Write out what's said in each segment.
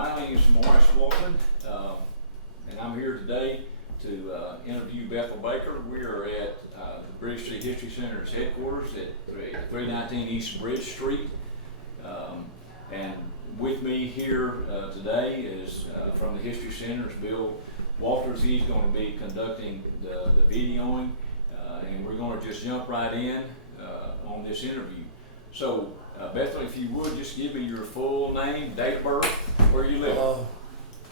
My name is Maurice Walton, and I'm here today to interview Bethel Baker. We are at the Bridge Street History Center's headquarters at 319 East Bridge Street. And with me here today is from the History Center is Bill Walters. He's going to be conducting the videoing, and we're going to just jump right in on this interview. So, Bethel, if you would, just give me your full name, date of birth, where you live.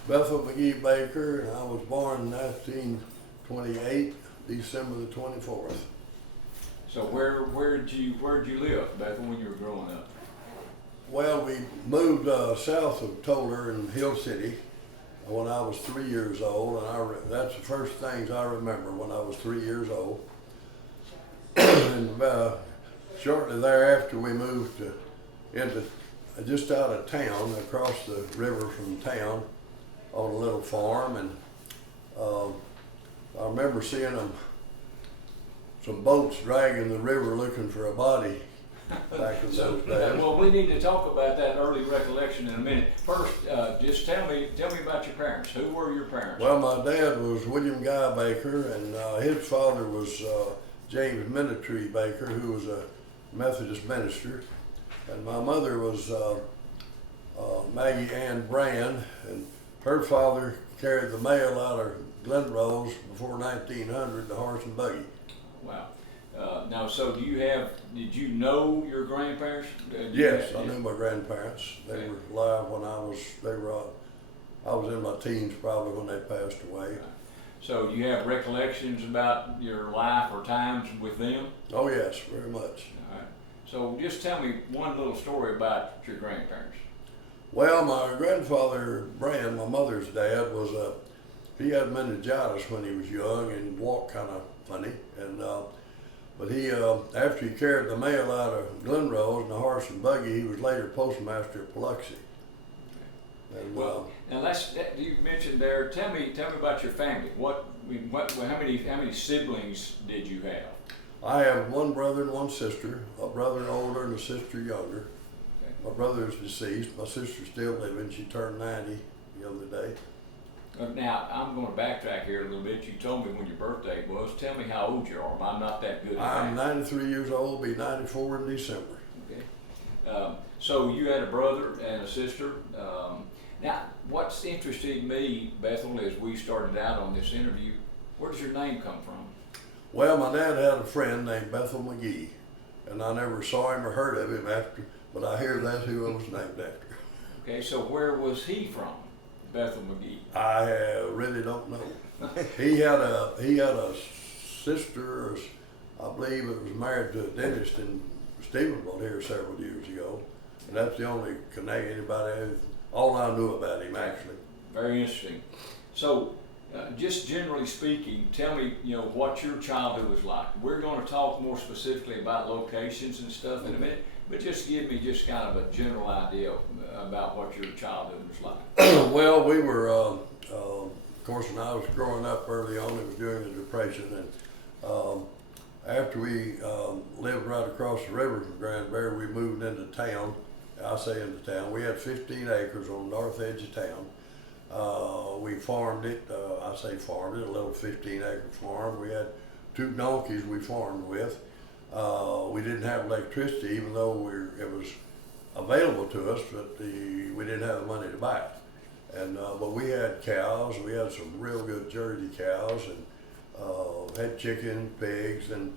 Bethel Baker, and I was born in 1928, December the 24th. So where'd you live, Bethel, when you were growing up? Well, we moved south of Toller in Hill City when I was 3 years old, and that's the first things I remember when I was 3 years old. And shortly thereafter, we moved into just out of town, across the river from town, on a little farm, and I remember seeing some boats dragging the river looking for a body back in those days. Well, we need to talk about that early recollection in a minute. First, just tell me about your parents. Who were your parents? Well, my dad was William Guy Baker, and his father was James Minnitree Baker, who was a Methodist minister, and my mother was Maggie Ann Brand, and her father carried the mail out of Glenrose before 1900, the horse and buggy. Wow. Now, so did you know your grandparents? Yes, I knew my grandparents. They were alive when I was in my teens probably when they passed away. So you have recollections about your life or times with them? Oh yes, very much. All right. So just tell me one little story about your grandparents. Well, my grandfather, Brand, my mother's dad, he had meningitis when he was young and walked kind of funny. And but he, after he carried the mail out of Glenrose in a horse and buggy, he was later postmaster at Biloxi. And, well, now you mentioned there. Tell me about your family. How many siblings did you have? I have one brother and one sister. A brother older and a sister younger. Okay. My brother is deceased. My sister's still living. She turned 90 the other day. Now, I'm going to backtrack here a little bit. You told me when your birthday was. Tell me how old you are. I'm not that good at that. I'm 93 years old, be 94 in December. Okay. So you had a brother and a sister. Now, what's interesting me, Bethel, as we started out on this interview, where does your name come from? Well, my dad had a friend named Bethel McGee, and I never saw him or heard of him after, but I hear that's who I was named after. Okay, so where was he from, Bethel McGee? I really don't know. He had a sister, I believe it was married to a dentist in Stevenville here several years ago, and that's the only connection all I knew about him actually. Very interesting. So, just generally speaking, tell me, what your childhood was like. We're going to talk more specifically about locations and stuff in a minute, but just give me just kind of a general idea about what your childhood was like. Well, we were, of course, when I was growing up early on, it was during the Depression, and after we lived right across the river from Granbury, we moved into town. I say into town. We had 15 acres on the north edge of town. We farmed it, a little 15-acre farm. We had 2 donkeys we farmed with. We didn't have electricity, even though it was available to us, but we didn't have the money to buy it. And but we had cows. We had some real good Jersey cows, and had chicken, pigs, and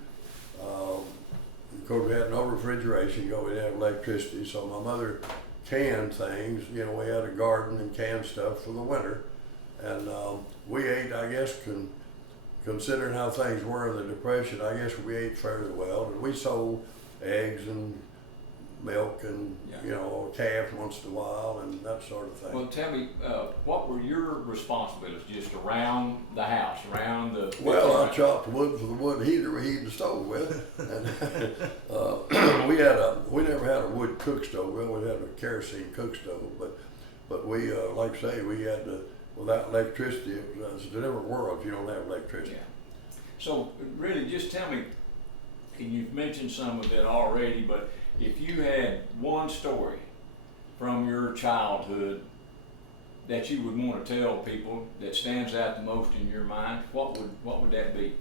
of course we had no refrigeration. We didn't have electricity, so my mother canned things. We had a garden and canned stuff for the winter, and we ate, I guess, considering how things were in the Depression, I guess we ate fairly well. And we sold eggs and milk and a calf once in a while and that sort of thing. Well, tell me, what were your responsibilities just around the house, around the? Well, I chopped wood for the wood heater we heated the stove with, and we never had a wood cook stove. We always had a kerosene cook stove, but we like I say, we had to. Without electricity, it's a different world if you don't have electricity. Yeah. So really, just tell me, and you've mentioned some of it already, but if you had one story from your childhood that you would want to tell people that stands out the most in your mind, what would that be?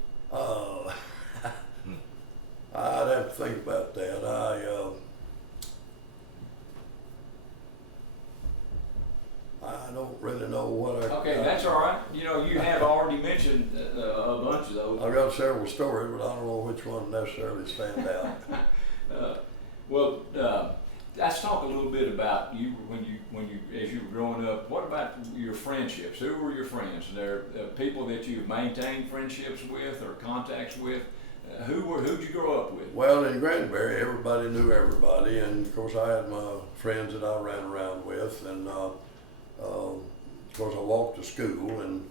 I'd have to think about that. I don't really know what I. Okay, that's all right. You know, you have already mentioned a bunch of those. I've got several stories, but I don't know which one necessarily stand out. Well, let's talk a little bit about you when you as you were growing up. What about your friendships? Who were your friends? There people that you've maintained friendships with or contacts with. Who'd you grow up with? Well, in Granbury, everybody knew everybody, and of course, I had my friends that I ran around with, and of course, I walked to school and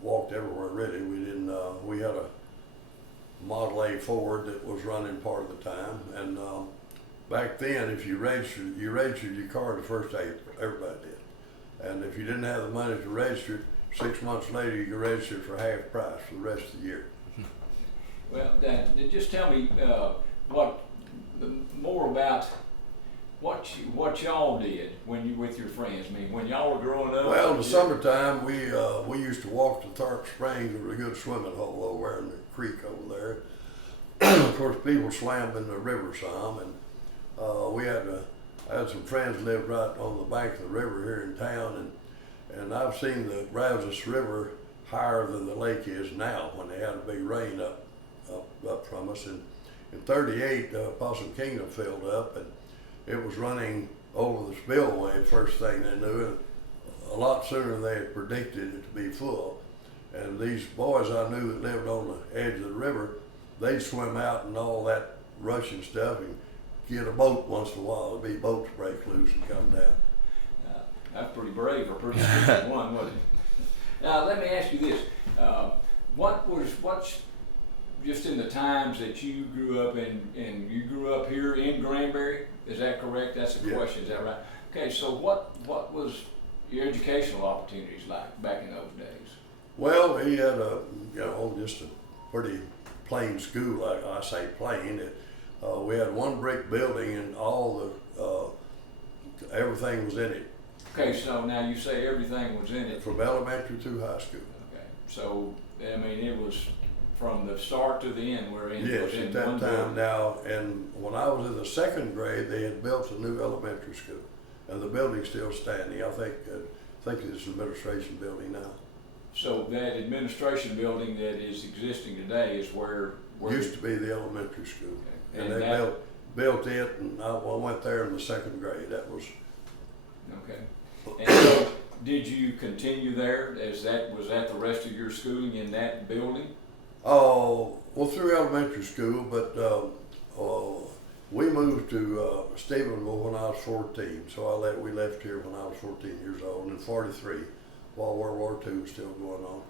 walked everywhere. Really, we didn't. We had a Model A Ford that was running part of the time, and back then, if you registered your car the first day, everybody did, and if you didn't have the money to register it, 6 months later, you could register for half price for the rest of the year. Well, just tell me more about what y'all did when you with your friends. I mean, when y'all were growing up. Well, in the summertime, we used to walk to Tharp Springs. There was a good swimming hole over there in the creek over there. Of course, people swam in the river some, and I had some friends lived right on the bank of the river here in town, and I've seen the Brazos River higher than the lake is now when they had a big rain up from us. And in '38, Possum Kingdom filled up, and it was running over the spillway first thing they knew, and a lot sooner than they had predicted it to be full. And these boys I knew that lived on the edge of the river, they'd swim out and all that rushing stuff and get a boat once in a while. There'd be boats break loose and come down. That's pretty brave or pretty stupid one, wasn't it? Now let me ask you this: what's just in the times that you grew up in, and you grew up here in Granbury? Is that correct? That's the question. Is that right? Okay. So what was your educational opportunities like back in those days? Well, he had just a pretty plain school. Like I say, plain. We had one brick building, and all the everything was in it. Okay, so now you say everything was in it. From elementary through high school. Okay, so I mean it was from the start to the end. We're in. Yes, at that time building. Now, and when I was in the second grade, they had built a new elementary school, and the building's still standing. I think it's an administration building now. So that administration building that is existing today is where used to be the elementary school, okay. and they built it, and I went there in the second grade. That was okay. And so, did you continue there? Was that the rest of your schooling in that building? Oh, well, through elementary school, but we moved to Stevenville when I was 14. So we left here when I was 14 years old, and in '43, while World War II was still going on.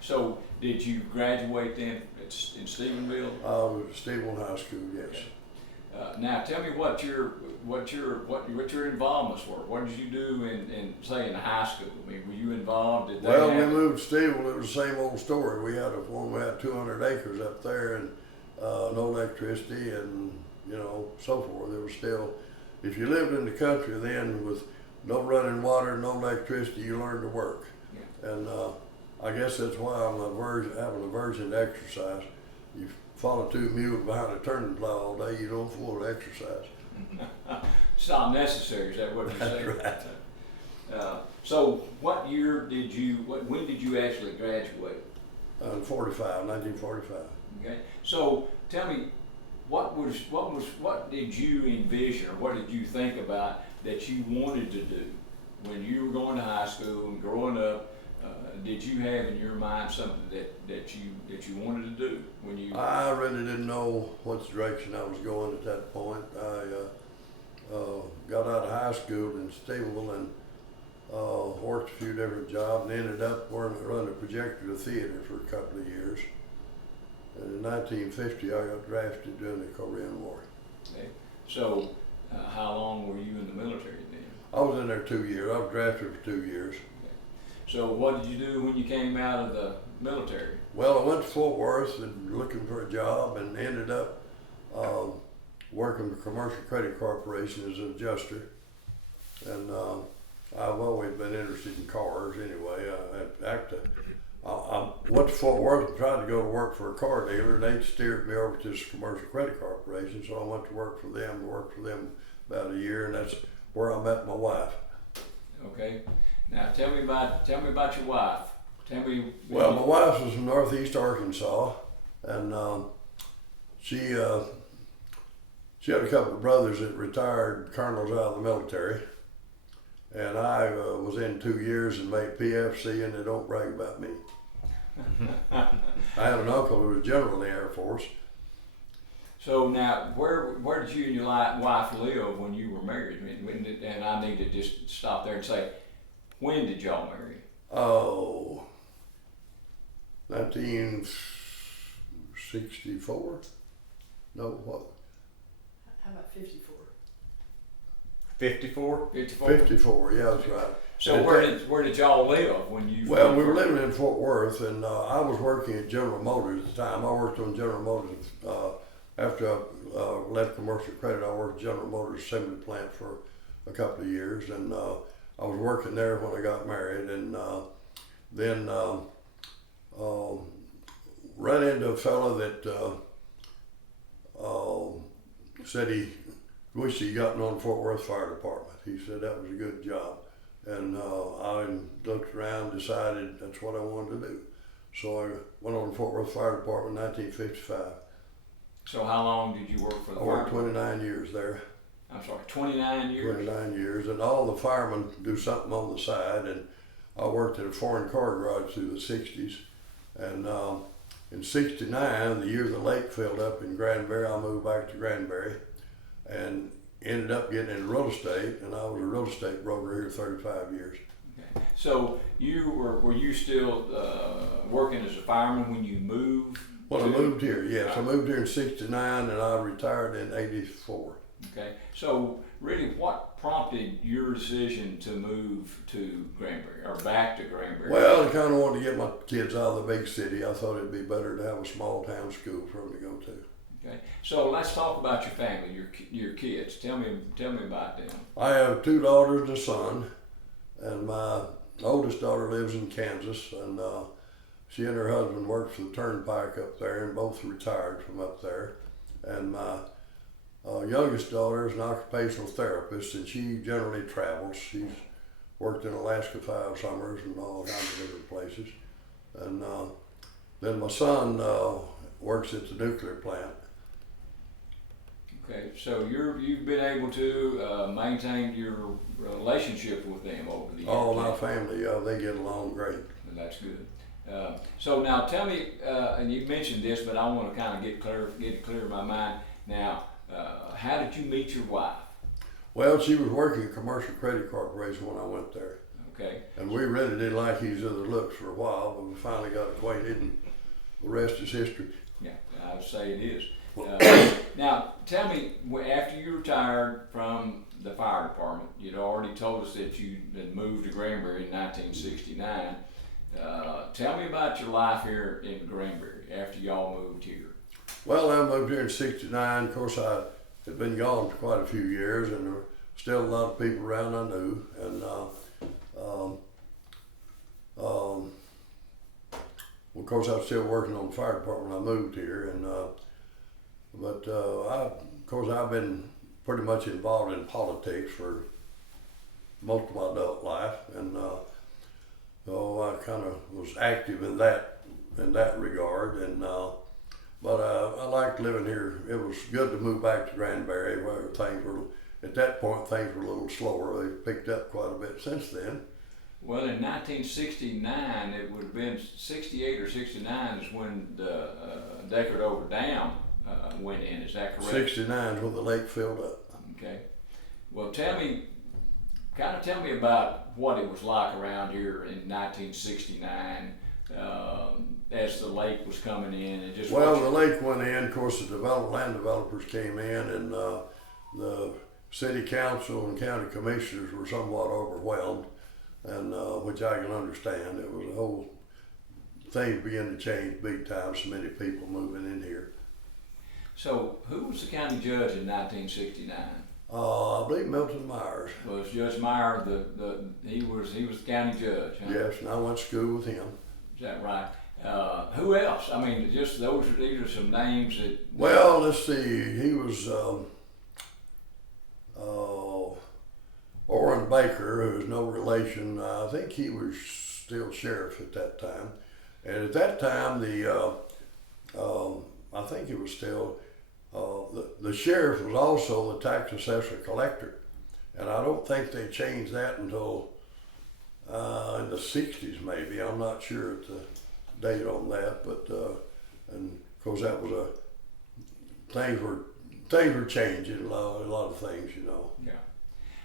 So, did you graduate then in Stevenville? Stevenville High School, yes. Okay. Now, tell me what your involvements were. What did you do in the high school? I mean, were you involved? Well, we moved to Stevenville. It was the same old story. We had 200 acres up there, and no electricity, and so forth. There was still, if you lived in the country then with no running water, no electricity, you learned to work. Yeah. And I guess that's why I have an aversion to exercise. You follow two mules behind a turning plow all day, you don't afford to exercise. It's not necessary, is that what you're saying? That's right. So what year when did you actually graduate? 1945. Okay, so tell me, what did you envision, or what did you think about that you wanted to do when you were going to high school and growing up? Did you have in your mind something that you wanted to do when you? I really didn't know what direction I was going at that point. I got out of high school in Stevenville and worked a few different jobs, and ended up running a projector theater for a couple of years. And in 1950, I got drafted during the Korean War. Okay. So, how long were you in the military then? I was in there 2 years. I was drafted for 2 years. So what did you do when you came out of the military? Well, I went to Fort Worth and looking for a job, and ended up working for Commercial Credit Corporation as an adjuster. and I've always been interested in cars anyway. I went to Fort Worth and tried to go to work for a car dealer, and they steered me over to this commercial credit corporation. So I went to work for them. Worked for them about a year, and that's where I met my wife. Okay. Now tell me about your wife. Tell me. Well, my wife was from Northeast Arkansas, and she had a couple of brothers that retired colonels out of the military, and I was in 2 years and made PFC, and they don't brag about me. I had an uncle who was a general in the Air Force. So now, where did you and your wife live when you were married? And I need to just stop there and say, when did y'all marry? Oh, 1964? No, what? How about 54? 54? 54, yeah, that's right. So And where did y'all live when you? Well, we were living in Fort Worth, and I was working at General Motors at the time. I worked on General Motors. After I left commercial credit, I worked at General Motors assembly plant for a couple of years, and I was working there when I got married, and then ran into a fellow that said he wished he'd gotten on the Fort Worth Fire Department. He said that was a good job. And I looked around, decided that's what I wanted to do. So I went on the Fort Worth Fire Department in 1955. So how long did you work for the I fire? worked 29 years there. I'm sorry, 29 years? 29 years. And all the firemen do something on the side. And I worked at a foreign car garage through the 60s. And in 69, the year the lake filled up in Granbury, I moved back to Granbury and ended up getting into real estate. And I was a real estate broker here 35 years. Okay. So were you still working as a fireman when you moved? Well, I moved here, yes. I moved here in 69 and I retired in 84. Okay. So really, what prompted your decision to move to Granbury or back to Granbury? Well, I kind of wanted to get my kids out of the big city. I thought it'd be better to have a small town school for them to go to. Okay. So let's talk about your family, your kids. Tell me about them. I have 2 daughters and a son, and my oldest daughter lives in Kansas, and she and her husband work for the Turnpike up there, and both retired from up there. And my youngest daughter is an occupational therapist, and she generally travels. She's worked in Alaska 5 summers and all kinds of different places. And then my son works at the nuclear plant. Okay, so you've been able to maintain your relationship with them over the years. All my family, they get along great. That's good. So now tell me, and you mentioned this, but I want to kind of get it clear in my mind. Now, how did you meet your wife? Well, she was working at Commercial Credit Corporation when I went there. Okay. And we really didn't like each other's looks for a while, but we finally got acquainted, and the rest is history. Yeah, I would say it is. Now, tell me, after you retired from the fire department, you'd already told us that you had moved to Granbury in 1969. Tell me about your life here in Granbury after y'all moved here. Well, I moved here in 69. Of course, I had been gone for quite a few years, and there were still a lot of people around I knew. And of course, I was still working on the fire department when I moved here. And I've been pretty much involved in politics for most of my adult life, and so I kind of was active in that regard. And but I liked living here. It was good to move back to Granbury, where things were at that point a little slower. They've picked up quite a bit since then. Well, in 1969, it would have been 68 or 69 is when the Deckard Over Dam went in. Is that correct? 69 is when the lake filled up. Okay. Well, tell me about what it was like around here in 1969 as the lake was coming in. And just well, the lake went in. Of course, the land developers came in, and the city council and county commissioners were somewhat overwhelmed, and which I can understand. It was a whole thing began to change big time. So many people moving in here. So, who was the county judge in 1969? I believe Milton Myers. Was Judge Meyer he was the county judge? Huh? Yes, and I went to school with him. Is that right? Who else? I mean, just these are some names that. Well, let's see. He was Orrin Baker, who was no relation. I think he was still sheriff at that time. And at that time, I think it was still, the sheriff was also the tax assessor collector. And I don't think they changed that until in the 60s maybe. I'm not sure at the date on that, but, and of course that was things were changing, a lot of things, you know. Yeah.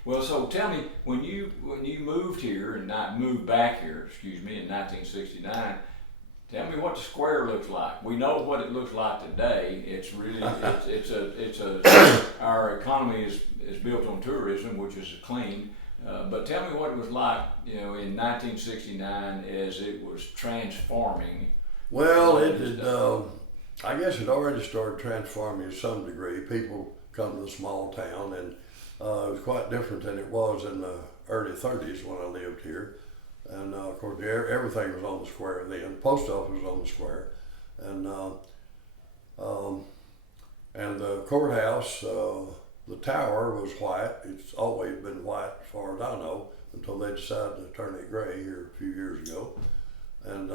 Well, so tell me, when you moved here and not moved back here, excuse me, in 1969, tell me what the square looks like. We know what it looks like today. It's really our economy is built on tourism, which is clean. But tell me what it was like, you know, in 1969 as it was transforming. Well, it did. I guess it already started transforming to some degree. People come to the small town, and it was quite different than it was in the early 30s when I lived here. And of course, everything was on the square then. The post office was on the square, and the courthouse, the tower was white. It's always been white, as far as I know, until they decided to turn it gray here a few years ago. And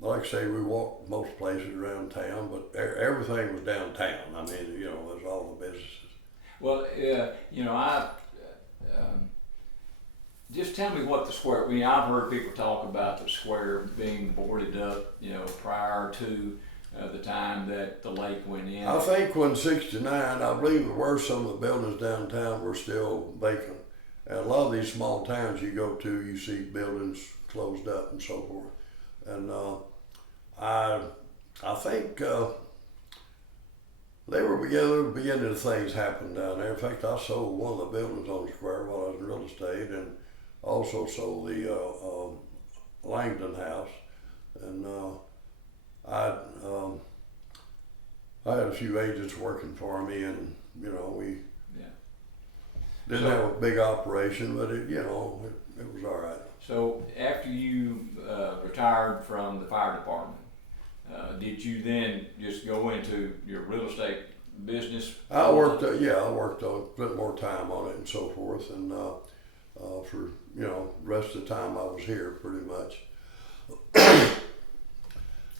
like I say, we walked most places around town, but everything was downtown. I mean, you know, there's all the businesses. Well, you know, just tell me what the square. I mean, I've heard people talk about the square being boarded up, you know, prior to the time that the lake went in. I think when '69, I believe there were some of the buildings downtown were still vacant. And a lot of these small towns you go to, you see buildings closed up and so forth. And I think they were beginning of things happen down there. In fact, I sold one of the buildings on the square while I was in real estate, and also sold the Langdon house. And I had a few agents working for me, and you know, we didn't have a big operation, but it was all right. So after you retired from the fire department, did you then just go into your real estate business? I worked on, spent more time on it and so forth, and for the rest of the time I was here pretty much.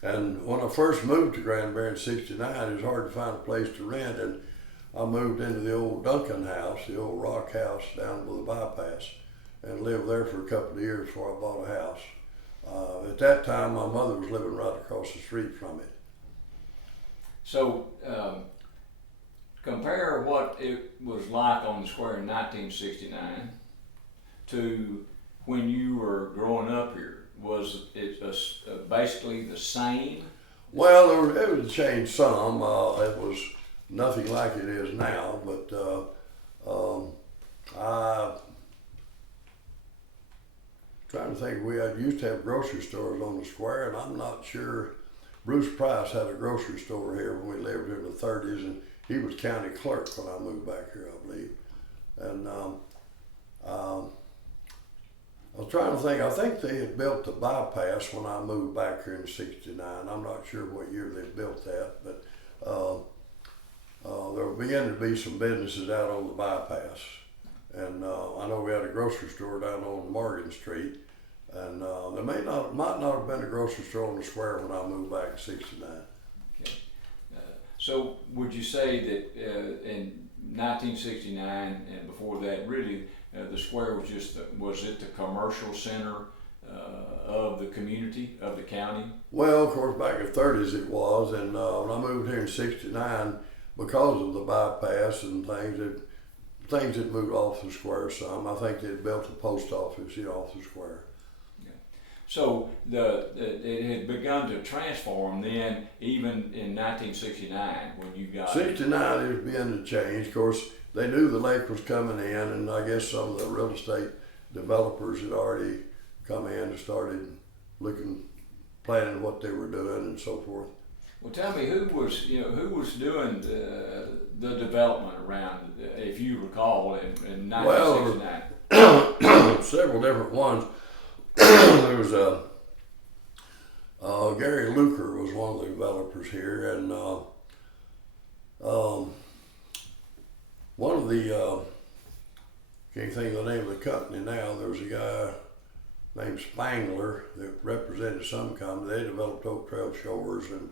And when I first moved to Granbury in '69, it was hard to find a place to rent, and I moved into the old Duncan house, the old rock house down by the bypass, and lived there for a couple of years before I bought a house. At that time, my mother was living right across the street from it. So compare what it was like on the square in 1969 to when you were growing up here. Was it basically the same? Well, it was changed some. It was nothing like it is now, but I'm trying to think. We used to have grocery stores on the square, and I'm not sure. Bruce Price had a grocery store here when we lived here in the '30s, and he was county clerk when I moved back here, I believe. And I was trying to think. I think they had built the bypass when I moved back here in '69. I'm not sure what year they built that, but there began to be some businesses out on the bypass. And I know we had a grocery store down on Morgan Street, and there might not have been a grocery store on the square when I moved back in '69. Okay. So would you say that in 1969 and before that, really, the square was it the commercial center of the community, of the county? Well, of course, back in the '30s it was, and when I moved here in '69, because of the bypass and things had moved off the square some. I think they had built a post office, off the square. Yeah. So it had begun to transform then, even in 1969 when you got. '69 it was beginning to change. Of course, they knew the lake was coming in, and I guess some of the real estate developers had already come in and started planning what they were doing and so forth. Well, tell me who was doing the development around, if you recall, in 1969. Several different ones. There was Gary Luker was one of the developers here, and one of the can't think of the name of the company now. There was a guy named Spangler that represented some company. They developed Oak Trail Shores, and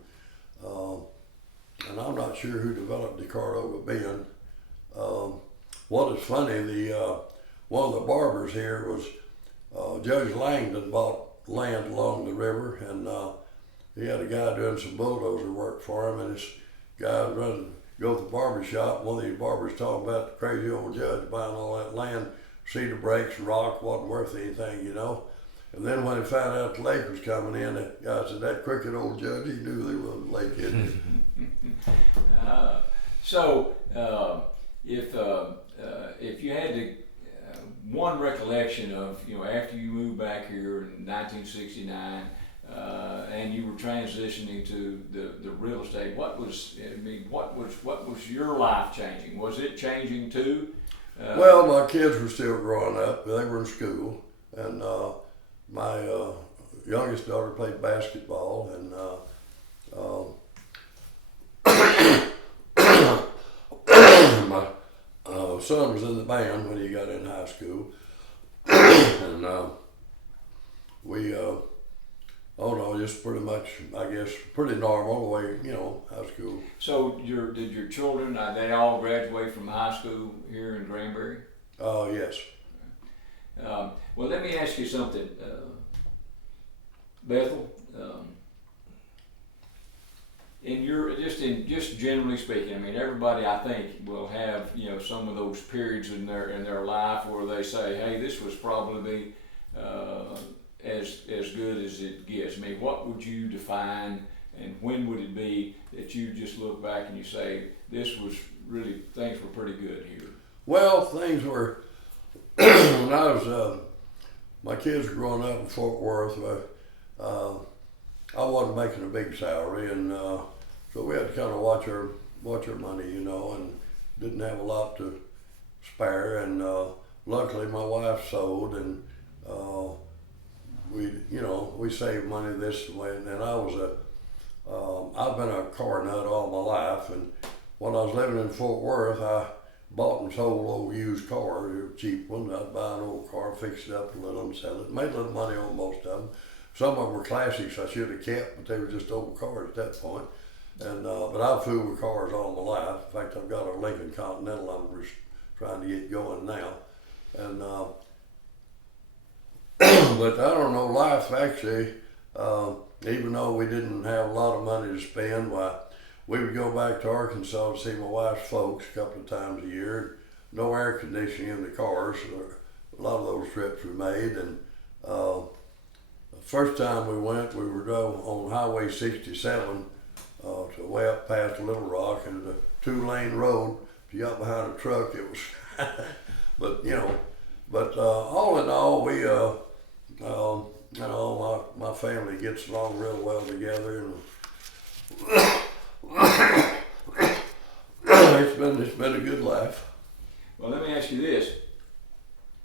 I'm not sure who developed the Cordova Bend. What is funny, one of the barbers here was Judge Langdon bought land along the river, and he had a guy doing some bulldozer work for him, and this guy was go to the barber shop. One of these barbers talking about the crazy old judge buying all that land, cedar breaks, rock, wasn't worth anything, you know. And then when he found out the lake was coming in, the guy said, that crooked old judge, he knew there was a lake in it. If you had to, one recollection of, after you moved back here in 1969, and you were transitioning to the real estate, what was your life changing? Was it changing too? Well, my kids were still growing up. They were in school, and my youngest daughter played basketball, and my son was in the band when he got in high school, and we just pretty much, I guess, pretty normal the way, high school. So did your children, they all graduate from high school here in Granbury? Yes. Well, let me ask you something, Bethel. Just generally speaking, I mean, everybody I think will have some of those periods in their life where they say, hey, this was probably as good as it gets. I mean, what would you define, and when would it be that you just look back and you say, this was really, things were pretty good here? Well, things were, when I was, my kids were growing up in Fort Worth, I wasn't making a big salary, and so we had to kind of watch our money, and didn't have a lot to spare, and luckily my wife sold, and we saved money this way, and then I've been a car nut all my life, and when I was living in Fort Worth, I bought and sold old used cars, they were cheap ones. I'd buy an old car, fix it up a little, and sell it. Made a little money on most of them. Some of them were classics I should have kept, but they were just old cars at that point. And but I've fooled with cars all my life. In fact, I've got a Lincoln Continental I'm just trying to get going now. And but I don't know, life actually, even though we didn't have a lot of money to spend, we would go back to Arkansas to see my wife's folks a couple of times a year. No air conditioning in the cars, so a lot of those trips we made. And the first time we went, we were on Highway 67 to way up past Little Rock, and it was a 2-lane road. If you got behind a truck, it was, but all in all, we, my family gets along real well together, and it's been a good life. Well, let me ask you this: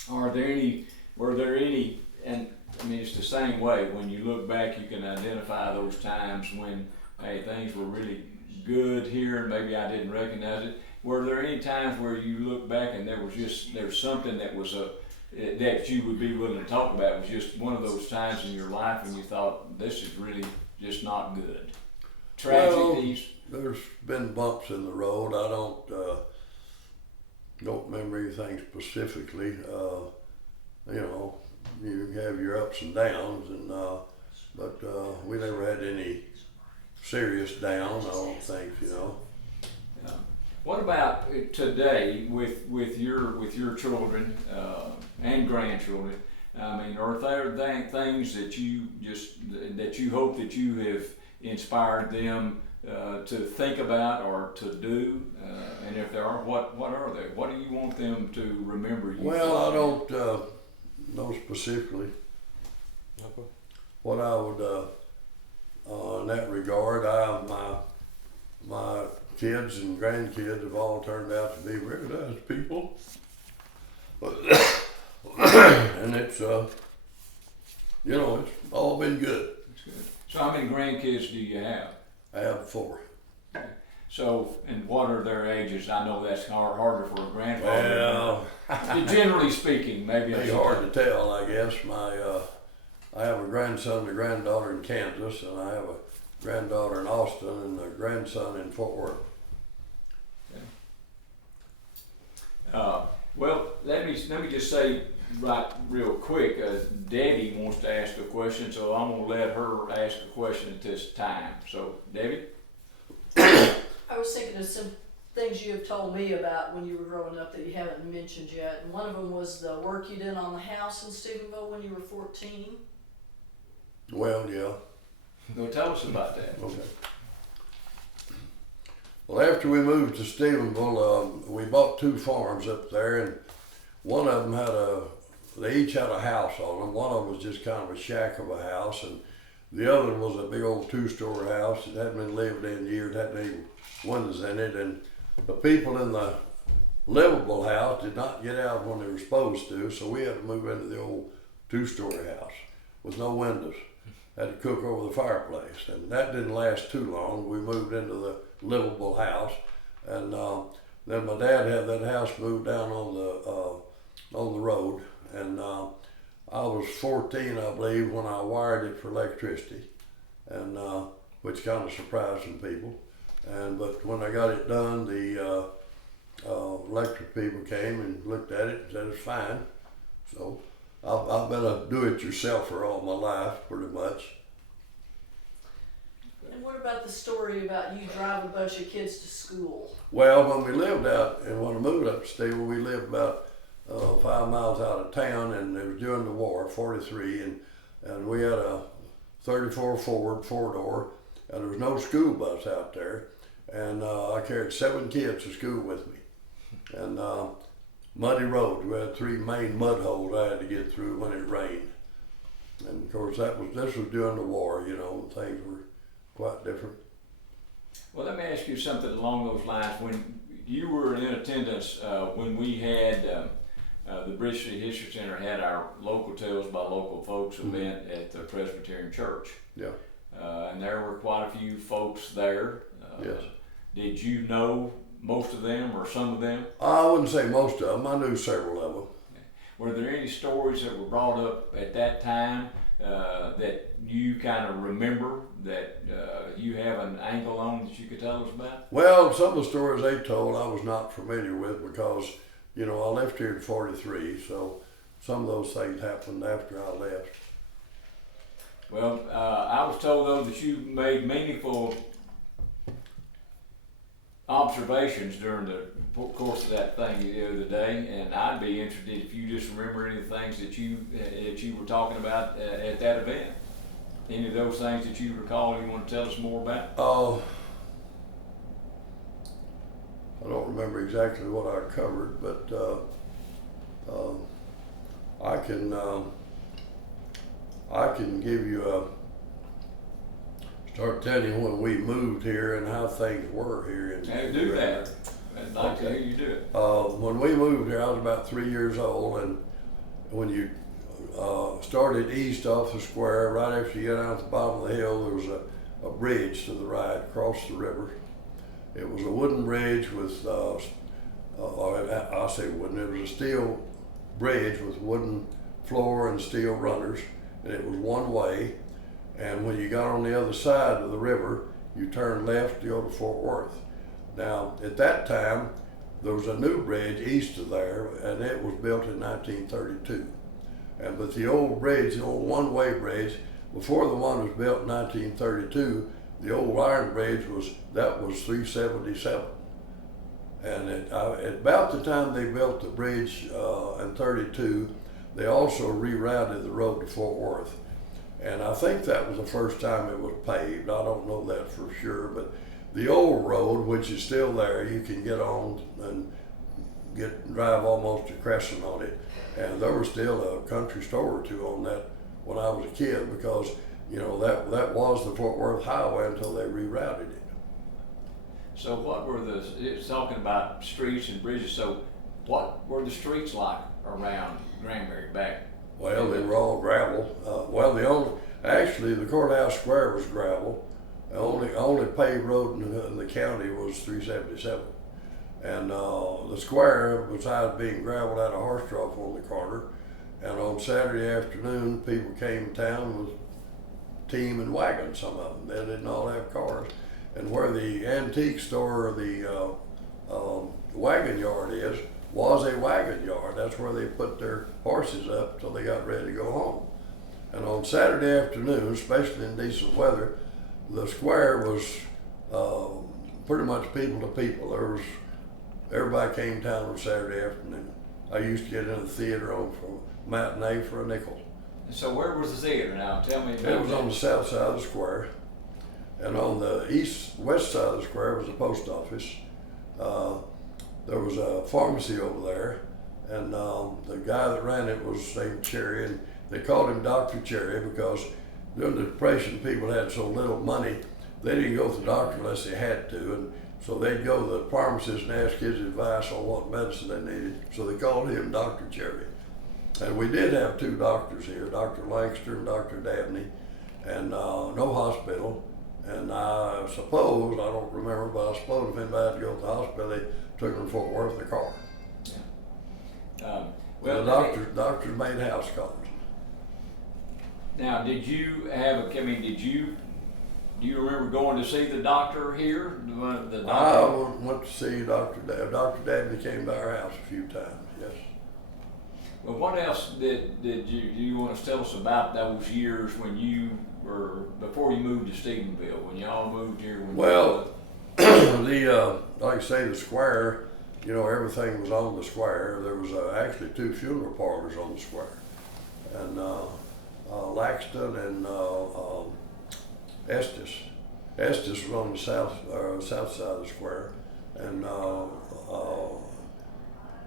were there any, and I mean, it's the same way. When you look back, you can identify those times when, hey, things were really good here, and maybe I didn't recognize it. Were there any times where you look back and there's something that was that you would be willing to talk about? It was just one of those times in your life when you thought, this is really just not good. Tragedies. Well, there's been bumps in the road. I don't remember anything specifically. You have your ups and downs, and but we never had any serious down, I don't think. What about today with your children and grandchildren? I mean, are there things that you hope that you have inspired them to think about or to do? And if there are, what are they? What do you want them to remember you? Well, I don't know specifically. What I would in that regard. My kids and grandkids have all turned out to be very nice people. And it's, you know, it's all been good. That's good. So how many grandkids do you have? I have 4. So, and what are their ages? I know that's harder for a grandfather. Well, Generally speaking, maybe it's hard to tell, I guess. I have a grandson and a granddaughter in Kansas, and I have a granddaughter in Austin and a grandson in Fort Worth. Well, let me just say right real quick. Debbie wants to ask a question, so I'm gonna let her ask a question at this time. So, Debbie. I was thinking of some things you have told me about when you were growing up that you haven't mentioned yet. And one of them was the work you did on the house in Stevenville when you were 14. Well, yeah. Go tell us about that. Okay. Well, after we moved to Stevenville, we bought 2 farms up there, and one of them they each had a house on them. One of them was just kind of a shack of a house, and the other was a big old 2-story house. It hadn't been lived in years, hadn't any windows in it, and the people in the livable house did not get out when they were supposed to, so we had to move into the old 2-story house with no windows. Had to cook over the fireplace, and that didn't last too long. We moved into the livable house, and then my dad had that house moved down on the road, and I was 14, I believe, when I wired it for electricity, and which kind of surprised some people. But when I got it done, the electric people came and looked at it and said it's fine. So I've been a do-it-yourselfer all my life, pretty much. And what about the story about you driving a bunch of kids to school? Well, when we lived out, and when I moved up to Stevenville, we lived about 5 miles out of town, and it was during the war, 43, and we had a 34 Ford 4-door, and there was no school bus out there, and I carried 7 kids to school with me, and muddy roads. We had 3 main mud holes I had to get through when it rained, and of course this was during the war, you know, things were quite different. Well, let me ask you something along those lines. When you were in attendance, when we had the Bridge City History Center had our local Tales by Local Folks event at the Presbyterian Church. Yeah. And there were quite a few folks there. Yes. Did you know most of them or some of them? I wouldn't say most of them. I knew several of them. Were there any stories that were brought up at that time that you kind of remember that you have an angle on that you could tell us about? Well, some of the stories they told I was not familiar with because, you know, I left here in 43, so some of those things happened after I left. Well, I was told though that you made meaningful observations during the course of that thing the other day, and I'd be interested if you just remember any of the things that you were talking about at that event. Any of those things that you recall you want to tell us more about? I don't remember exactly what I covered, but I can give you start telling you when we moved here and how things were here in Do that. I'd like to hear you do it. When we moved here, I was about 3 years old, and when you started east off the square, right after you got out at the bottom of the hill, there was a bridge to the right across the river. It was a wooden bridge with, I say wooden, it was a steel bridge with wooden floor and steel runners, and it was one way. And when you got on the other side of the river, you turned left to go to Fort Worth. Now, at that time, there was a new bridge east of there, and it was built in 1932. But the old bridge, the old one-way bridge, before the one was built in 1932, the old iron bridge was 377. And at about the time they built the bridge in 32, they also rerouted the road to Fort Worth. And I think that was the first time it was paved. I don't know that for sure, but the old road, which is still there, you can get on and drive almost to Crescent on it. And there was still a country store or two on that when I was a kid, because you know, that was the Fort Worth Highway until they rerouted it. So what were it's talking about streets and bridges, so what were the streets like around Granbury back? Well, they were all gravel. Actually the courthouse square was gravel. The only paved road in the county was 377. And the square, besides being gravelled, had a horse trough on the corner. And on Saturday afternoon, people came to town with team and wagons, some of them. They didn't all have cars. And where the antique store, or the wagon yard is, was a wagon yard. That's where they put their horses up till they got ready to go home. And on Saturday afternoon, especially in decent weather, the square was pretty much people to people. Everybody came to town on Saturday afternoon. I used to get in the theater on for matinee for a nickel. So where was the theater now? Tell me about It was on the south side of the square, and on the west side of the square was the post office. There was a pharmacy over there, and the guy that ran it was named Cherry, and they called him Dr. Cherry because during the Depression people had so little money, they didn't go to the doctor unless they had to, and so they'd go to the pharmacist and ask his advice on what medicine they needed. So they called him Dr. Cherry. And we did have two doctors here, Dr. Lancaster and Dr. Dabney, and no hospital. And I suppose, I don't remember, but I suppose if anybody had to go to the hospital, they took them to Fort Worth in the car. Yeah. The doctors made house calls. Now, did you do you remember going to see the doctor here? The doctor? I went to see Dr. Dr. Dabney came to our house a few times, yes. Well, what else did you want to tell us about those years when you were, before you moved to Stevenville, when y'all moved here? Like I say, the square, you know, everything was on the square. There was actually two funeral parlors on the square. And Laxton and Estes. Estes was on the south side of the square. And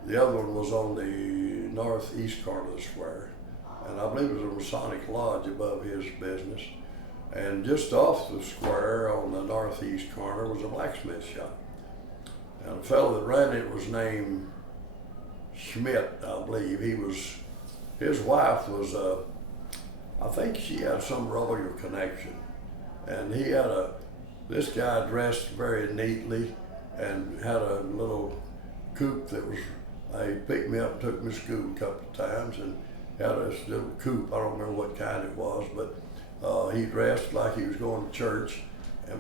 the other one was on the northeast corner of the square. And I believe it was a Masonic Lodge above his business. And just off the square on the northeast corner was a blacksmith shop. And the fellow that ran it was named Schmidt, I believe. His wife was, I think she had some royal connection. And he had this guy dressed very neatly and had a little coupe that was, he picked me up and took me to school a couple of times and had this little coupe. I don't remember what kind it was, but he dressed like he was going to church,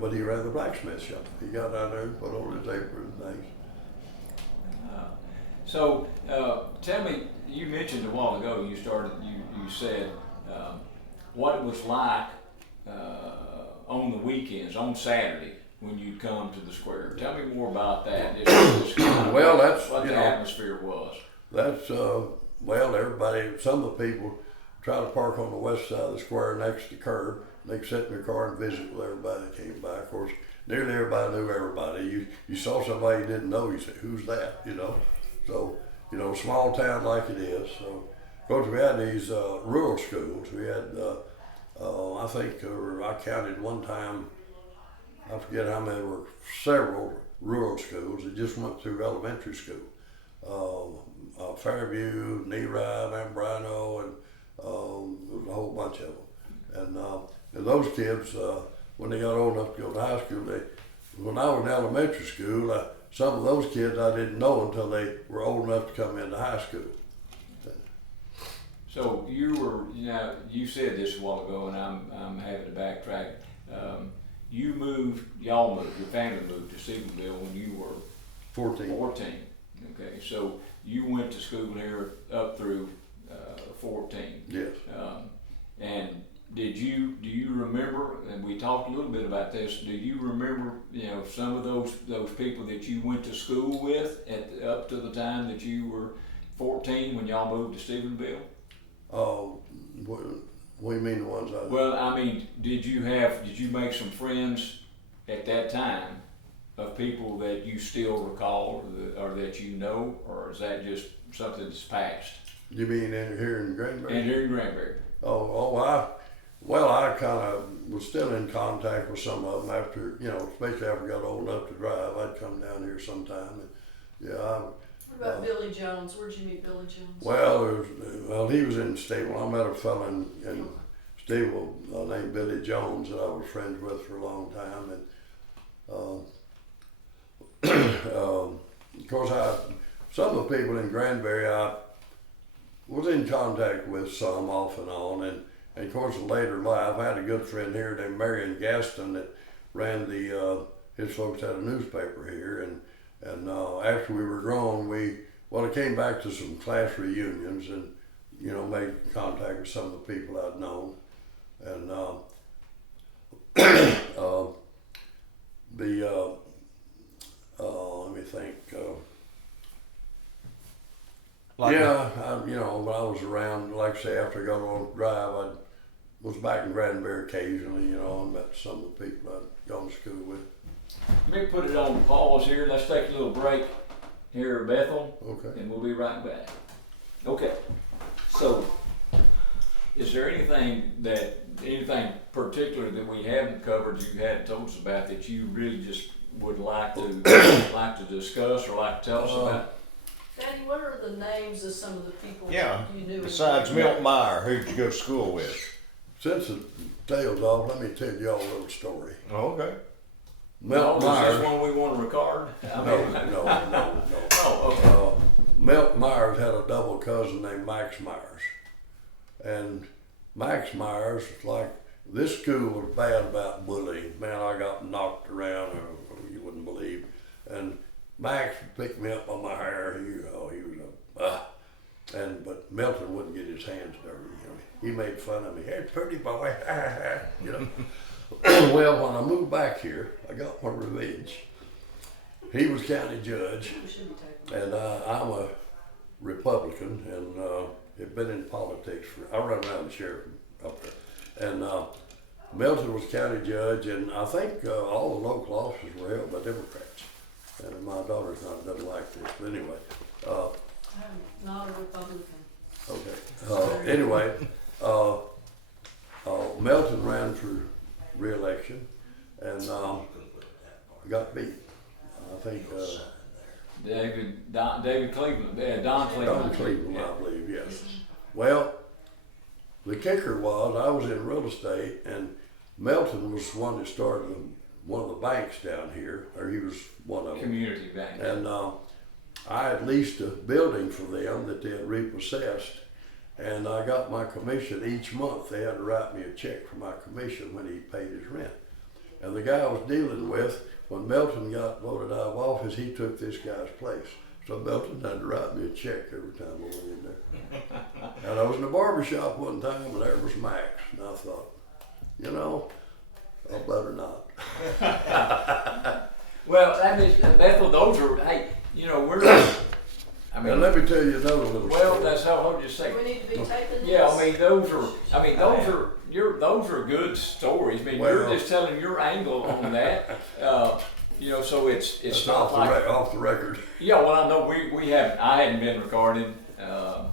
but he ran the blacksmith shop. He got down there and put on his apron and things. So tell me, you mentioned a while ago, you said what it was like on the weekends, on Saturday, when you'd come to the square. Tell me more about that. Just Well, that's, what you the know, atmosphere was. That's, everybody, some of the people try to park on the west side of the square next to the curb. They could sit in their car and visit with everybody that came by. Of course, nearly everybody knew everybody. You saw somebody you didn't know, you said, who's that, you know? So, you know, small town like it is. So, of course, we had these rural schools. We had, I think, I counted one time, I forget how many, there were several rural schools that just went through elementary school. Fairview, Neri, Ambrano, and there was a whole bunch of them. And those kids, when they got old enough to go to high school, when I was in elementary school, some of those kids I didn't know until they were old enough to come into high school. So you said this a while ago, and I'm having to backtrack. Y'all moved, your family moved to Stevenville when you were 14. Okay, so you went to school here up through 14. Yes. And do you remember, and we talked a little bit about this, do you remember, some of those people that you went to school with up to the time that you were 14 when y'all moved to Stevenville? What do you mean the ones I... Well, I mean, did you make some friends at that time of people that you still recall or that you know, or is that just something that's past? You mean here in Granbury? And here in Granbury. Well, I kind of was still in contact with some of them after, especially after I got old enough to drive. I'd come down here sometime. And, What about Billy Jones? Where'd you meet Billy Jones? well, he was in Stevenville. I met a fellow in Stevenville named Billy Jones that I was friends with for a long time. And of course, some of the people in Granbury I was in contact with some off and on. And of course, in later life, I had a good friend here named Marion Gaston that ran his folks had a newspaper here. And after we were grown, I came back to some class reunions and, made contact with some of the people I'd known. And let me think. When I was around, like I say, after I got on the drive, I was back in Granbury occasionally, and met some of the people I'd gone to school with. Let me put it on pause here. Let's take a little break here at Bethel. Okay. And we'll be right back. Okay. So, is there anything particular that we haven't covered you hadn't told us about that you really just would like to discuss or like to tell us about? Daddy, what are the names of some of the people you knew? Besides Milt Meyer, who'd you go to school with? Since the tail's off, let me tell y'all a little story. Oh, okay. Milt Is Myers. this one we want to record? No. Oh, okay. Milt Myers had a double cousin named Max Myers. And Max Myers, this school was bad about bullying. Man, I got knocked around, you wouldn't believe. And Max picked me up on my hair. But Milton wouldn't get his hands dirty. He made fun of me. Hey, pretty boy. Well, when I moved back here, I got my revenge. He was county judge, and I'm a Republican, and have been in politics I run around the sheriff up there. And Milton was county judge, and I think all the local offices were held by Democrats. And my daughter's doesn't like this, but anyway. I'm not a Republican. Okay. Anyway, Milton ran for re-election and got beat. I think David Cleveland, Don Cleveland. Don Cleveland, I believe, yes. Well, the kicker was I was in real estate, and Milton was the one that started one of the banks down here, or he was one of them. Community bank. And I had leased a building for them that they had repossessed, and I got my commission each month. They had to write me a check for my commission when he paid his rent. And the guy I was dealing with, when Milton got voted out of office, he took this guy's place. So Milton had to write me a check every time I went in there. And I was in the barber shop one time, and there was Max. And I thought, I better not. Well, that is, Bethel, those are, hey, we're, And let me tell you another little well, story. that's how I'll just say. Do we need to be taping this? Yeah, those are good stories. You're just telling your angle on that. So it's That's not off the record. Yeah, well, I know I hadn't been recording, and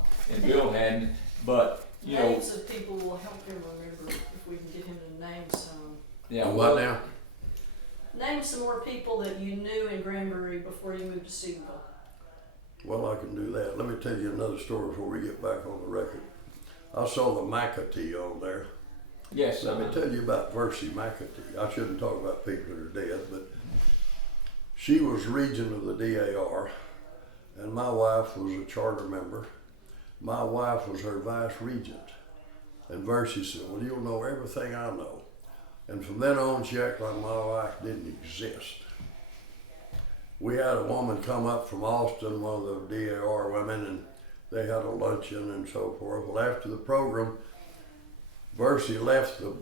Bill hadn't, but Names of people will help him remember if we can get him to name some. Yeah. What now? Name some more people that you knew in Granbury before you moved to Stevenville. Well, I can do that. Let me tell you another story before we get back on the record. I saw the McAtee on there. Yes. Let me tell you about Versi McAtee. I shouldn't talk about people that are dead, but she was regent of the DAR, and my wife was a charter member. My wife was her vice regent. And Versi said, well, you'll know everything I know. And from then on, she acted like my wife didn't exist. We had a woman come up from Austin, one of the DAR women, and they had a luncheon and so forth. Well, after the program, Versi left the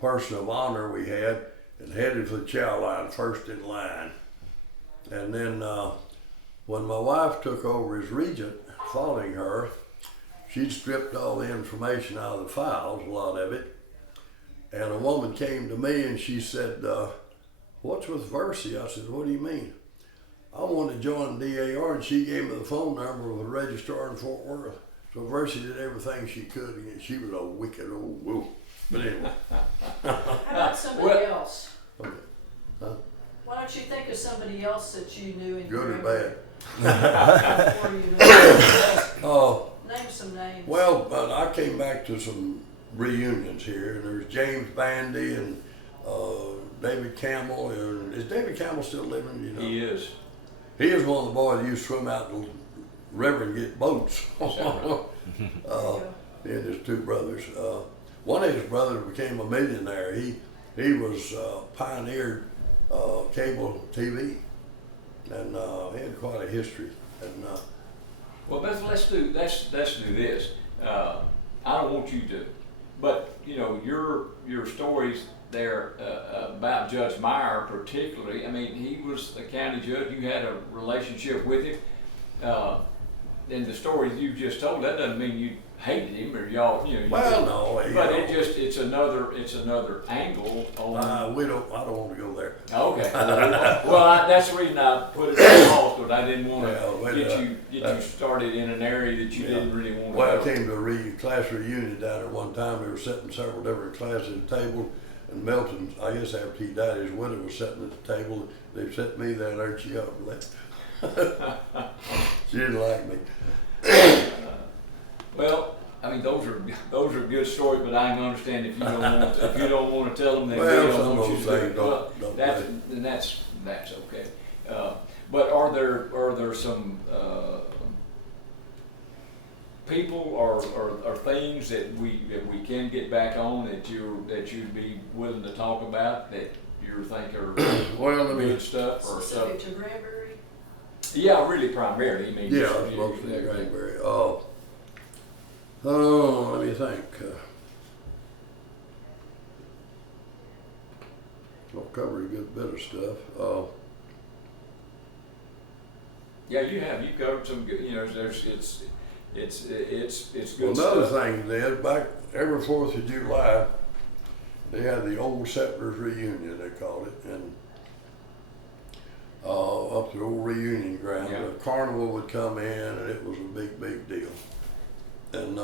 person of honor we had and headed for the chow line, first in line. And then when my wife took over as regent, following her, she'd stripped all the information out of the files, a lot of it. And a woman came to me and she said, what's with Versi? I said, what do you mean? I wanted to join DAR, and she gave me the phone number of the registrar in Fort Worth. So Versi did everything she could, and she was a wicked old wolf. But anyway, How about somebody Well- else? okay. Huh? Why don't you think of somebody else that you knew in Good or Granbury bad? before you moved? Name some names. Well, but I came back to some reunions here, and there's James Bandy and David Campbell. And is David Campbell still living? You know, He is. he is one of the boys that used to swim out in the river and get boats. There you go. He and his two brothers. One of his brothers became a millionaire. He was pioneered cable TV, and he had quite a history. And Well, let's do this. I don't want you to, but you know your stories there about Judge Meyer particularly. I mean, he was a county judge. You had a relationship with him. And the story you just told, that doesn't mean you hated him or y'all, you know. well, no, you But know, it's another angle on. I don't want to go there. Okay. Well, that's the reason I put it on pause, because I didn't want Yeah, to well, get you started in an area that you didn't really want to. Well, I go. came to a class reunion down there one time. They were sitting several different classes at the table, and Milton, I guess after he died, his widow was sitting at the table. They set me there, and there she up and left. She didn't like me. Well, I mean, those are good stories, but I can understand if you don't want to tell them. Then Well, they don't some want of you those to. things Well, don't that's okay. But are there some people or things that we can get back on that you'd be willing to talk about that you think are Well, let me. good stuff or stuff? Specific to Granbury? Yeah, really primarily. I mean, Yeah, just- mostly yeah, Granbury. Oh, let me think. I'll cover a good bit of stuff. Yeah, you covered some good. You know, it's good Well, stuff. another thing, Dad, back every 4th of July, they had the old settlers reunion, they called it, and up to the old reunion ground. Yeah. The carnival would come in, and it was a big deal. And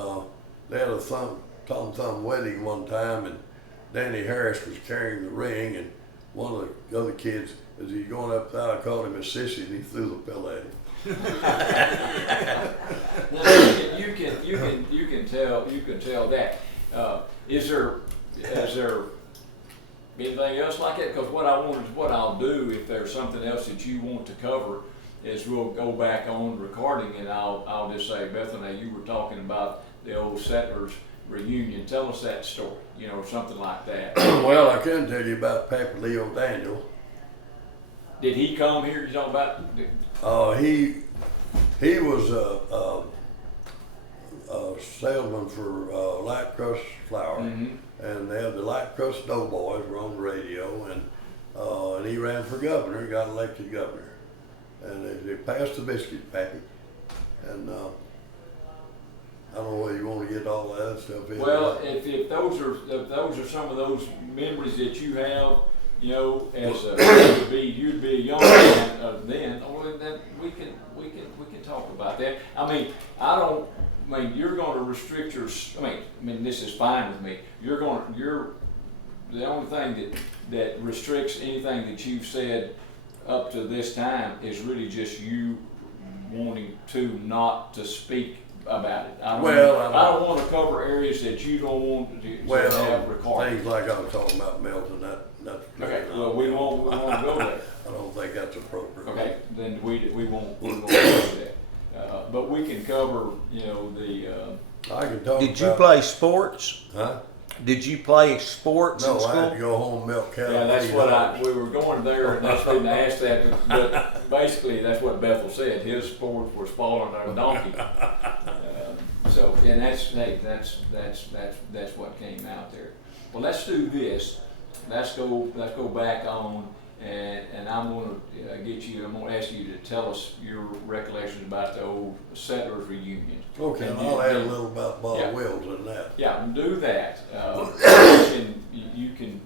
they had a Tom Thumb wedding one time, and Danny Harris was carrying the ring, and one of the other kids, as he was going up there, I called him a sissy, and he threw the pill at him. Now, you can tell that. Is there anything else like that? Because what I'll do if there's something else that you want to cover is we'll go back on recording, and I'll just say, Bethel, now you were talking about the old settlers reunion. Tell us that story, you know, something like that. Well, I can tell you about Papa Leo Daniel. Did he come here? You talk about? He was a salesman for light crust flour, and they had the light crust doughboys were on the radio, and he ran for governor, got elected governor, and they passed the biscuit packet, and I don't know whether you want to get all that stuff in. Well, if those are some of those memories that you have, you know, as you'd be a young man then, well, then we can talk about that. I mean, you're going to restrict your. I mean, this is fine with me. You're the only thing that restricts anything that you've said up to this time is really just you wanting to not to speak about it. I don't want to cover areas that you don't want to have recorded. Things like I was talking about Milton, that's Okay, well, we won't go there. I don't think that's appropriate. Okay, then we won't go that. But we can cover, you know, I can talk Did you about- play sports? Huh? Did you play sports in No, I had to school? go home and milk cows. yeah, that's what we were going there, and that's when I asked that, but basically, that's what Bethel said, his sports was falling on a donkey. So, and that's what came out there. Well, let's do this, let's go back on, and I'm gonna ask you to tell us your recollections about the old settlers reunion. Okay, And I'll add a little about Bob Yeah. Wills in that. Yeah, do that. You can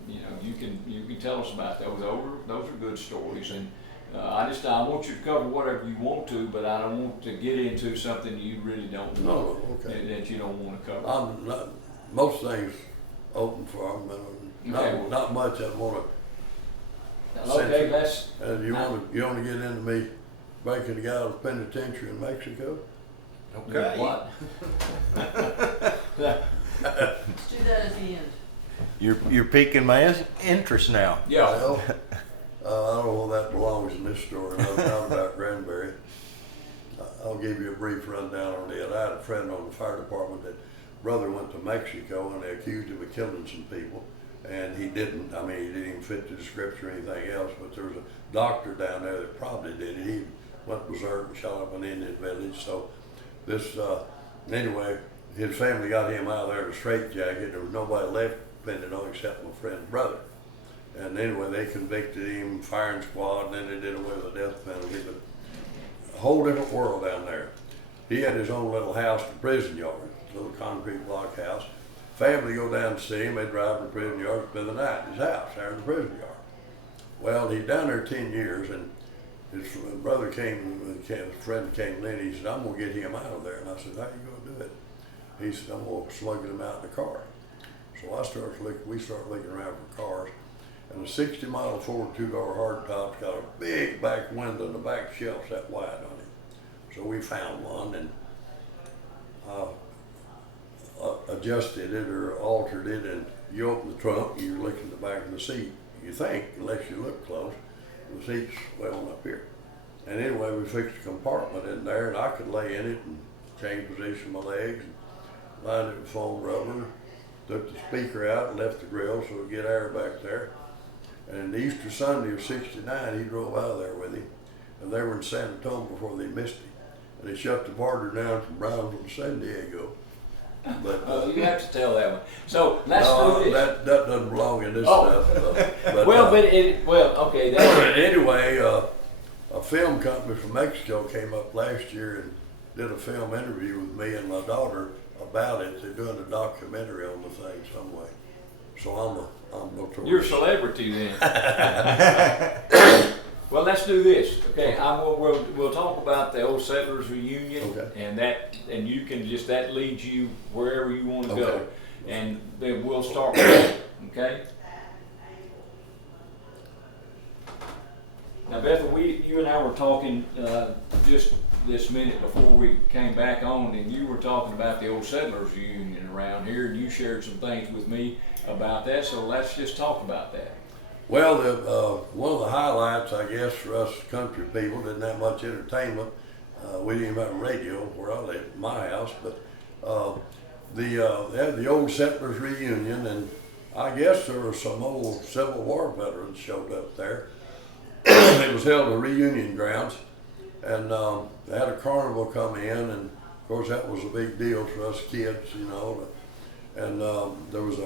tell us about those. Those are good stories, and I want you to cover whatever you want to, but I don't want to get into something you really don't know. No, okay. That you don't want to cover. I'm not, most things open for them, but Okay. not much I'd wanna. Okay, that's, And you wanna get into me breaking the guy out of the penitentiary in Mexico? Okay. what? Let's do that at the end. You're piquing my interest now. Yeah. Well, I don't know where that belongs in this story, not about Granbury. I'll give you a brief rundown on it. I had a friend on the fire department that brother went to Mexico and they accused him of killing some people. And he didn't. I mean, he didn't even fit the description or anything else, but there was a doctor down there that probably did it. He went berserk and shot up an Indian village. So this, anyway, his family got him out of there in a straitjacket. There was nobody left depending on except my friend's brother. And anyway, they convicted him, firing squad, and then they did away with the death penalty. But a whole different world down there. He had his own little house, the prison yard, little concrete block house. Family go down to see him, they drive to the prison yard, spend the night in his house, there in the prison yard. Well, he's down there 10 years, and his brother his friend came in, he said, I'm gonna get him out of there. And I said, how you gonna do it? He said, I'm gonna smuggle him out in the car. So we started looking around for cars, and a 60-mile Ford 2-door hardtop's got a big back window, and the back shelf's that wide on it. So we found one, and adjusted it or altered it, and you open the trunk, you look in the back of the seat. You think, unless you look close, the seat's well up here. And anyway, we fixed a compartment in there, and I could lay in it and change position of my legs, and lined it with foam rubber, took the speaker out and left the grill so we'd get air back there. And Easter Sunday of '69, he drove out of there with him, and they were in San Antonio before they missed him. And they shut the border down from Brownsville to San Diego. But You have to tell that one. So let's no, do this. that doesn't belong in this Oh. stuff. But, Okay. That's, anyway, a film company from Mexico came up last year and did a film interview with me and my daughter about it. They're doing a documentary on the thing some way. So I'm notorious. you're a celebrity then. Well, let's do this. Okay, we'll talk about the old settlers reunion, Okay. and you can just that leads you wherever you want to go, Okay. and then we'll start with that. Okay. Now, Bethel, you and I were talking just this minute before we came back on, and you were talking about the old settlers reunion around here, and you shared some things with me about that. So let's just talk about that. Well, one of the highlights, I guess, for us country people, didn't have much entertainment. We didn't even have a radio where I lived, my house, but they had the old settlers reunion, and I guess there were some old Civil War veterans showed up there. It was held at reunion grounds, and they had a carnival come in, and of course that was a big deal for us kids, you know. And there was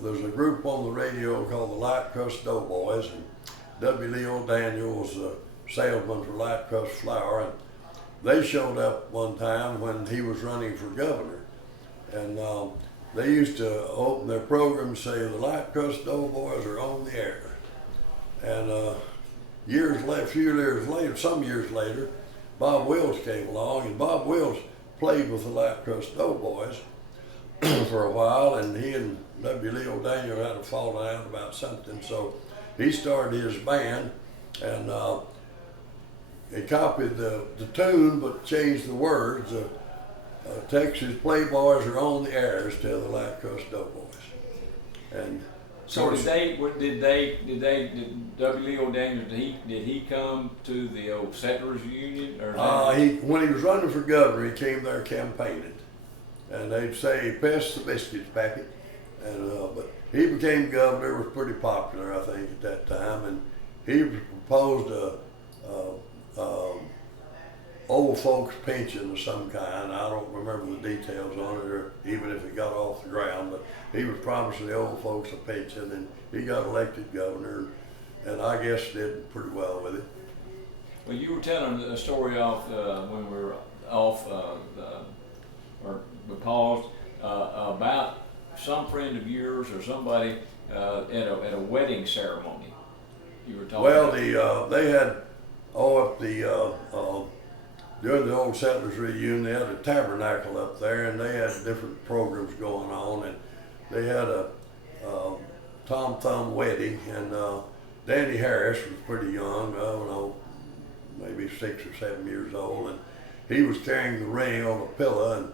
there's a group on the radio called the Light Crust Doughboys, and W. Leo Daniel was the salesman for Light Crust Flour, and they showed up one time when he was running for governor, and they used to open their program and say, the Light Crust Doughboys are on the air. And some years later, Bob Wills came along, and Bob Wills played with the Light Crust Doughboys for a while, and he and W. Leo Daniel had a falling out about something, so he started his band, and he copied the tune but changed the words. Texas Playboys are on the air instead of the Light Crust Doughboys. And So did W. Leo Daniels, did he come to the old settlers reunion? Or when he was running for governor, he came there campaigning. And they'd say, pass the biscuits packet. And but he became governor, was pretty popular, I think, at that time. And he proposed a old folks pension of some kind. I don't remember the details on it, or even if it got off the ground, but he was promising the old folks a pension, and he got elected governor, and I guess did pretty well with it. Well, you were telling a story off when we were off, or we paused, about some friend of yours or somebody at a wedding ceremony. you were talking Well, about? they had, up during the old settlers reunion, they had a tabernacle up there, and they had different programs going on, and they had a Tom Thumb wedding, and Danny Harris was pretty young, I don't know, maybe 6 or 7 years old, and he was carrying the ring on a pillow, and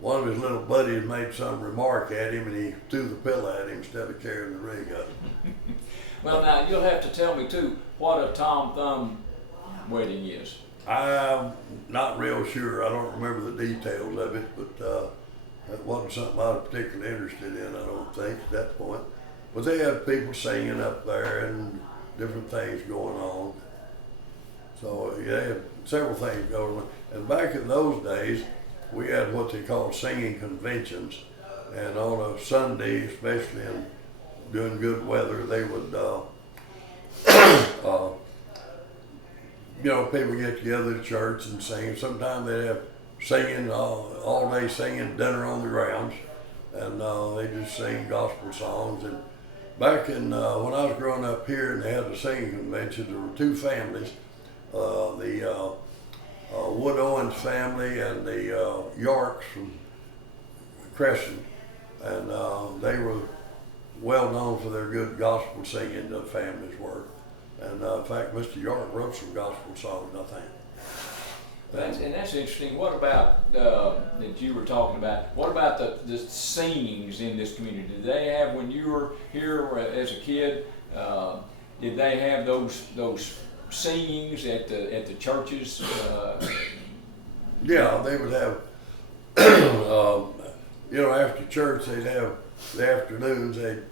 one of his little buddies made some remark at him, and he threw the pillow at him instead of carrying the ring up. Well, now you'll have to tell me too what a Tom Thumb wedding is. I'm not real sure. I don't remember the details of it, but that wasn't something I was particularly interested in, I don't think, at that point. But they had people singing up there and different things going on. So yeah, they had several things going on. And back in those days, we had what they called singing conventions. And on a Sunday, especially during good weather, they would people get together at church and sing. Sometimes they'd have singing, all day singing, dinner on the grounds, and they just sing gospel songs. And back in, when I was growing up here and they had the singing convention, there were two families, the Wood Owens family and the Yorks from Crescent, and they were well known for their good gospel singing, the families were. And in fact, Mr. York wrote some gospel songs, I think. And that's interesting. What about that you were talking about? What about the singings in this community? Did they have, when you were here as a kid, did they have those singings at the churches? Yeah, they would have. After church, they'd have the afternoons. They'd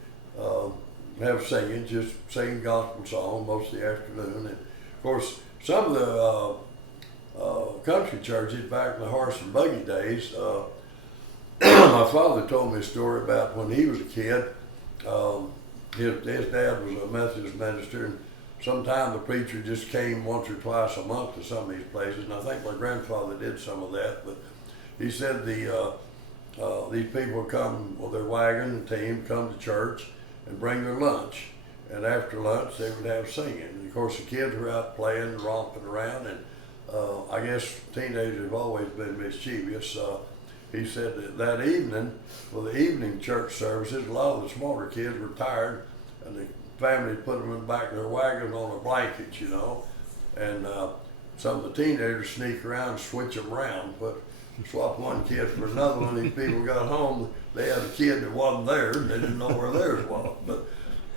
have singing, just singing gospel songs most of the afternoon. And of course, some of the country churches back in the horse and buggy days, my father told me a story about when he was a kid. His dad was a Methodist minister, and sometimes the preacher just came once or twice a month to some of these places, and I think my grandfather did some of that. But he said these people come with their wagon and team, come to church and bring their lunch, and after lunch they would have singing. And of course the kids were out playing and romping around, and I guess teenagers have always been mischievous. He said that evening, for the evening church services, a lot of the smaller kids were tired, and the family put them in the back of their wagon on a blanket, and some of the teenagers sneak around and switch them around, swap one kid for another. When these people got home, they had a kid that wasn't there, and they didn't know where theirs was. But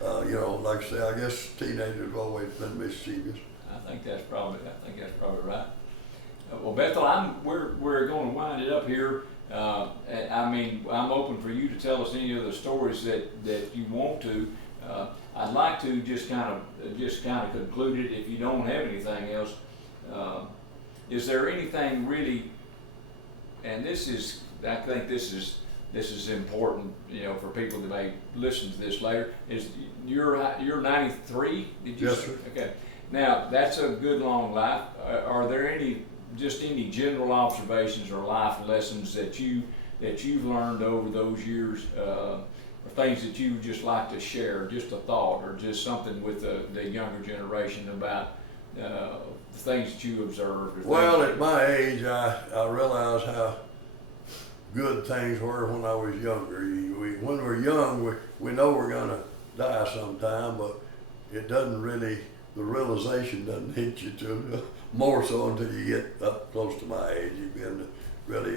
like I say, I guess teenagers have always been mischievous. I think that's probably right. Well, Bethel, we're going to wind it up here. I'm open for you to tell us any of the stories that you want to. I'd like to just kind of conclude it. If you don't have anything else, is there anything really? And I think this is important, for people that may listen to this later. Is you're 93? Did you? Yes, say? sir. Okay. Now that's a good long life. Are there any general observations or life lessons that you've learned over those years, or things that you just like to share? Just a thought, or just something with the younger generation about the things that you observed? Well, at my age, I realized how good things were when I was younger. When we're young, we know we're going to die sometime, but it doesn't really, the realization doesn't hit you to more so until you get up close to my age. You begin to really,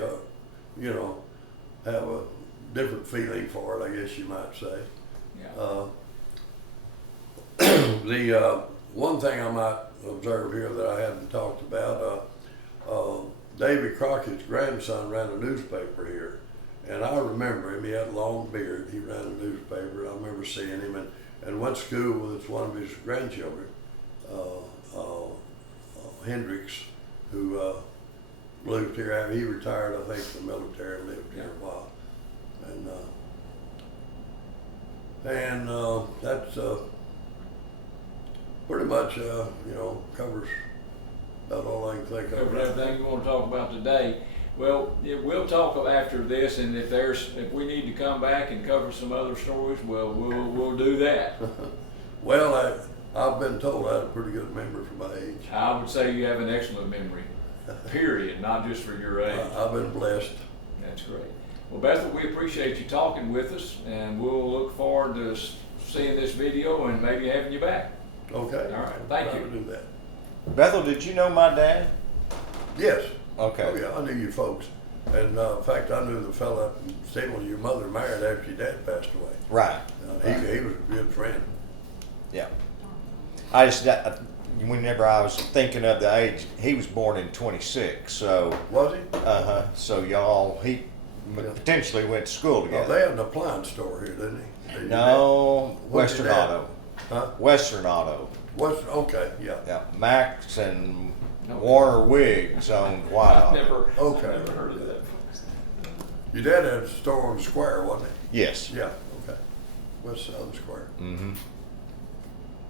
have a different feeling for it, I guess you might say. Yeah. The one thing I might observe here that I hadn't talked about, David Crockett's grandson ran a newspaper here, and I remember him. He had a long beard. He ran a newspaper, and I remember seeing him, and went to school with one of his grandchildren, Hendricks, who lived here. He retired, I think, from the military and lived here a while, and that's pretty much covers about all I can think of. Covered everything you want to talk about today. Well, we'll talk after this, and if we need to come back and cover some other stories, well, we'll do that. Well, I've been told I had a pretty good memory for my age. I would say you have an excellent memory, period, not just for your age. I've been blessed. That's great. Well, Bethel, we appreciate you talking with us, and we'll look forward to seeing this video and maybe having you back. Okay. All right, thank I'll you. do that. Bethel, did you know my dad? Yes. Okay. Oh, yeah, I knew you folks. And in fact, I knew the fella up in Stevenville your mother married after your dad passed away. Right. He was a good friend. Yeah. I just, whenever I was thinking of the age, he was born in 26, so, Was he? so y'all, he potentially went to school Oh, together. they had an appliance store here, didn't he? Did you No, What's Western your dad? Auto. Huh? Western Auto. What's, okay, yeah. Yeah, Max and No. Warner Wiggs owned White I've Auto. never, Okay. I've never heard of that. Your dad had a store on the square, wasn't Yes. he? Yeah, okay. West Side of the Square. Mm-hmm.